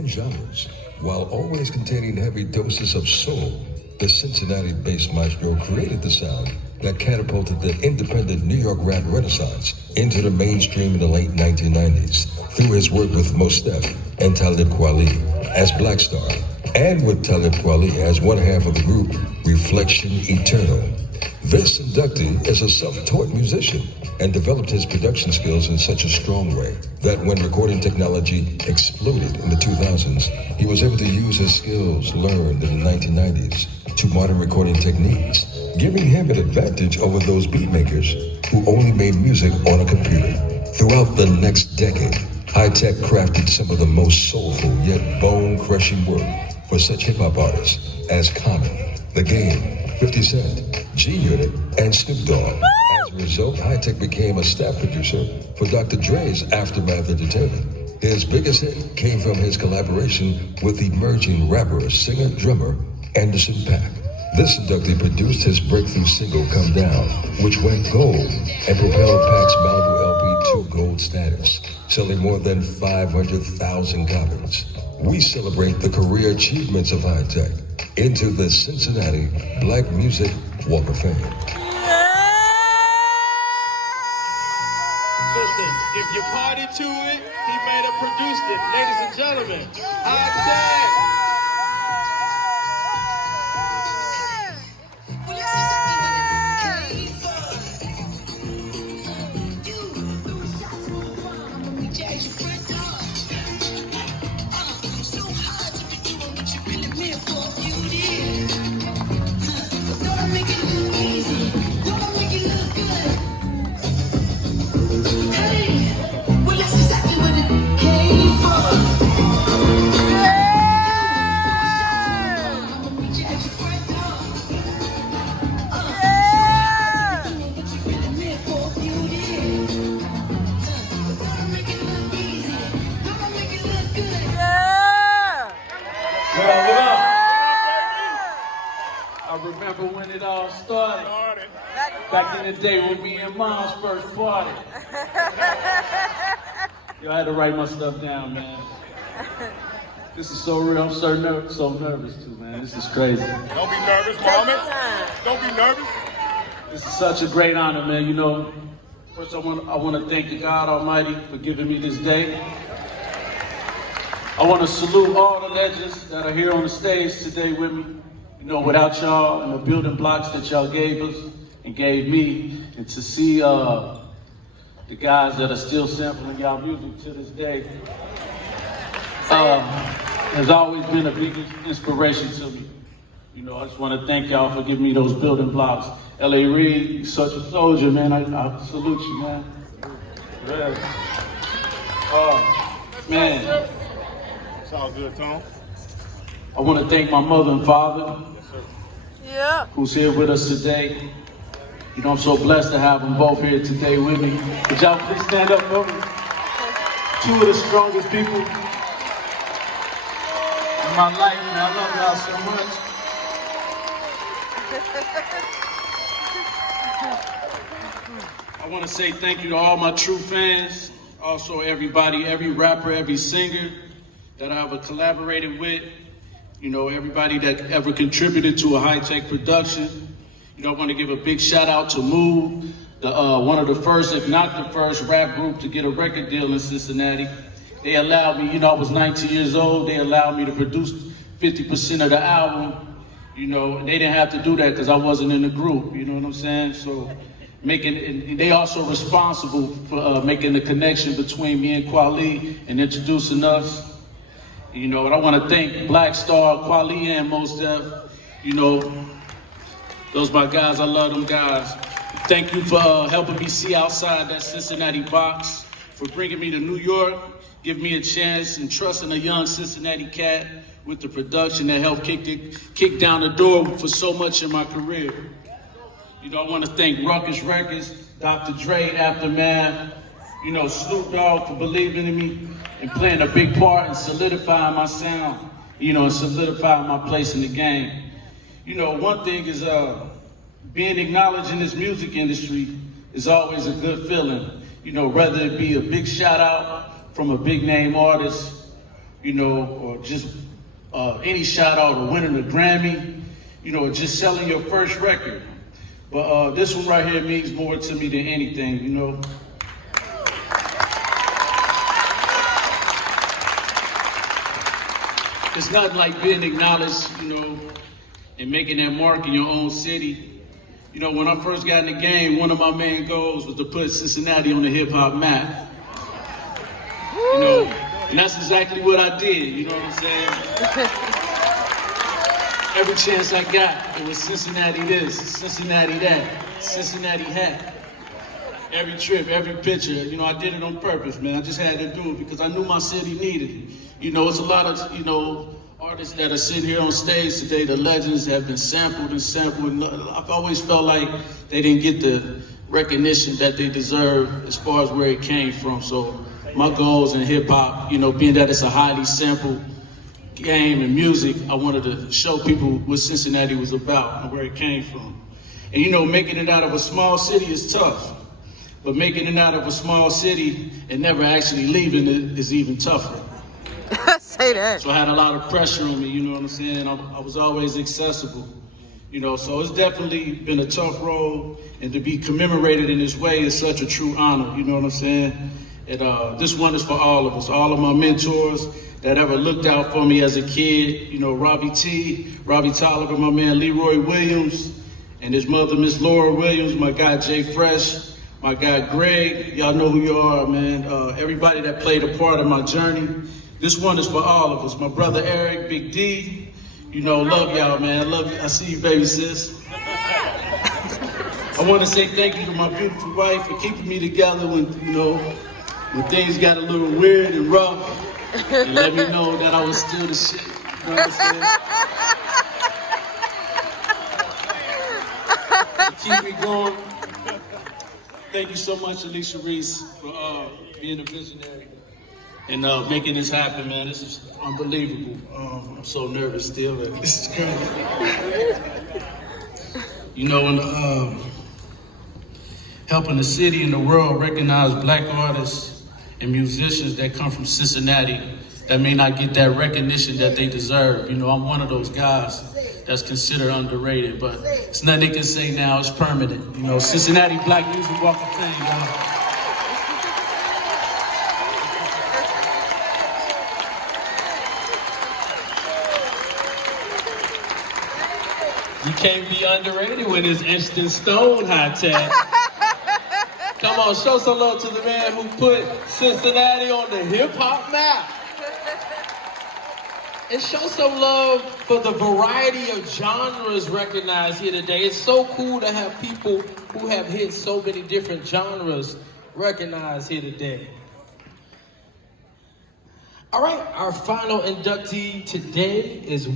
and genres, while always containing heavy doses of soul. The Cincinnati-based maestro created the sound that catapulted the independent New York rap renaissance into the mainstream in the late 1990s through his work with Mos Def and Talib Kweli as Black Star, and with Talib Kweli as one half of the group Reflection Eternal. This inductee is a self-taught musician and developed his production skills in such a strong way that when recording technology exploded in the 2000s, he was able to use his skills learned in the 1990s to modern recording techniques, giving him an advantage over those beatmakers who only made music on a computer. Throughout the next decade, Hi Tek crafted some of the most soulful yet bone-crushing work for such hip-hop artists as Common, The Game, 50 Cent, G-Unit, and Snoop Dogg. As a result, Hi Tek became a staff producer for Dr. Dre's Aftermath Entertainment. His biggest hit came from his collaboration with emerging rapper, singer, drummer, Anderson .Paak. This inductee produced his breakthrough single, Come Down, which went gold and propelled Paak's Malibu LP to gold status, selling more than 500,000 copies. We celebrate the career achievements of Hi Tek into the Cincinnati Black Music Walk of Fame. Listen, if you party to it, he made it, produced it. Ladies and gentlemen, Hi Tek. I remember when it all started. Back in the day when me and Mom's first party. Yo, I had to write my stuff down, man. This is so real. I'm so nervous too, man. This is crazy. Don't be nervous, Mama. Don't be nervous. This is such a great honor, man. You know, first I want to thank the God Almighty for giving me this day. I want to salute all the legends that are here on the stage today with me. You know, without y'all and the building blocks that y'all gave us and gave me, and to see the guys that are still sampling y'all music to this day, has always been a big inspiration to me. You know, I just want to thank y'all for giving me those building blocks. L.A. Reid, you're such a soldier, man. I salute you, man. Yeah. Man. It's all good, Tom. I want to thank my mother and father, yeah, who's here with us today. You know, I'm so blessed to have them both here today with me. Could y'all please stand up for me? Two of the strongest people in my life, and I love y'all so much. I want to say thank you to all my true fans, also everybody, every rapper, every singer that I've ever collaborated with. You know, everybody that ever contributed to a Hi Tek production. You know, I want to give a big shout out to Move, one of the first, if not the first, rap group to get a record deal in Cincinnati. They allowed me, you know, I was 19 years old, they allowed me to produce 50% of the album. You know, and they didn't have to do that because I wasn't in the group, you know what I'm saying? So, and they also responsible for making the connection between me and Kweli and introducing us. You know, and I want to thank Black Star, Kweli, and Mos Def. You know, those my guys, I love them guys. Thank you for helping me see outside that Cincinnati box, for bringing me to New York, giving me a chance and trusting a young Cincinnati cat with the production that helped kick down the door for so much in my career. You know, I want to thank Ruckus Records, Dr. Dre, Aftermath, you know, Snoop Dogg for believing in me and playing a big part in solidifying my sound, you know, and solidifying my place in the game. You know, one thing is being acknowledged in this music industry is always a good feeling. You know, whether it be a big shout out from a big name artist, you know, or just any shout out or winning a Grammy, you know, or just selling your first record. But this one right here means more to me than anything, you know. It's nothing like being acknowledged, you know, and making that mark in your own city. You know, when I first got in the game, one of my main goals was to put Cincinnati on the hip hop map. You know, and that's exactly what I did, you know what I'm saying? Every chance I got, it was Cincinnati this, Cincinnati that, Cincinnati hat. Every trip, every picture, you know, I did it on purpose, man. I just had to do it because I knew my city needed it. You know, it's a lot of, you know, artists that are sitting here on stage today, the legends have been sampled and sampled. And I've always felt like they didn't get the recognition that they deserve as far as where it came from. So my goals in hip hop, you know, being that it's a highly sampled game and music, I wanted to show people what Cincinnati was about and where it came from. And you know, making it out of a small city is tough, but making it out of a small city and never actually leaving it is even tougher. Say that. So I had a lot of pressure on me, you know what I'm saying? I was always accessible, you know, so it's definitely been a tough road, and to be commemorated in this way is such a true honor, you know what I'm saying? And this one is for all of us, all of my mentors that ever looked out for me as a kid, you know, Robbie Tolliver, my man Leroy Williams, and his mother, Miss Laura Williams, my guy Jay Fresh, my guy Greg, y'all know who you are, man. Everybody that played a part of my journey. This one is for all of us. My brother Eric, Big D, you know, love y'all, man. I love you. I see you, baby sis. I want to say thank you to my beautiful wife for keeping me together when, you know, when things got a little weird and rough. And let me know that I was still the shit. You know what I'm saying? Keep me going. Thank you so much, Alicia Reese, for being a visionary and making this happen, man. This is unbelievable. I'm so nervous still. This is crazy. You know, and helping the city and the world recognize Black artists and musicians that come from Cincinnati that may not get that recognition that they deserve. You know, I'm one of those guys that's considered underrated, but it's nothing they can say now, it's permanent. You know, Cincinnati Black Music Walk of Fame, y'all. You can't be underrated when it's etched in stone, Hi Tek. Come on, show some love to the man who put Cincinnati on the hip-hop map. And show some love for the variety of genres recognized here today. It's so cool to have people who have hit so many different genres recognized here today. All right, our final inductee today is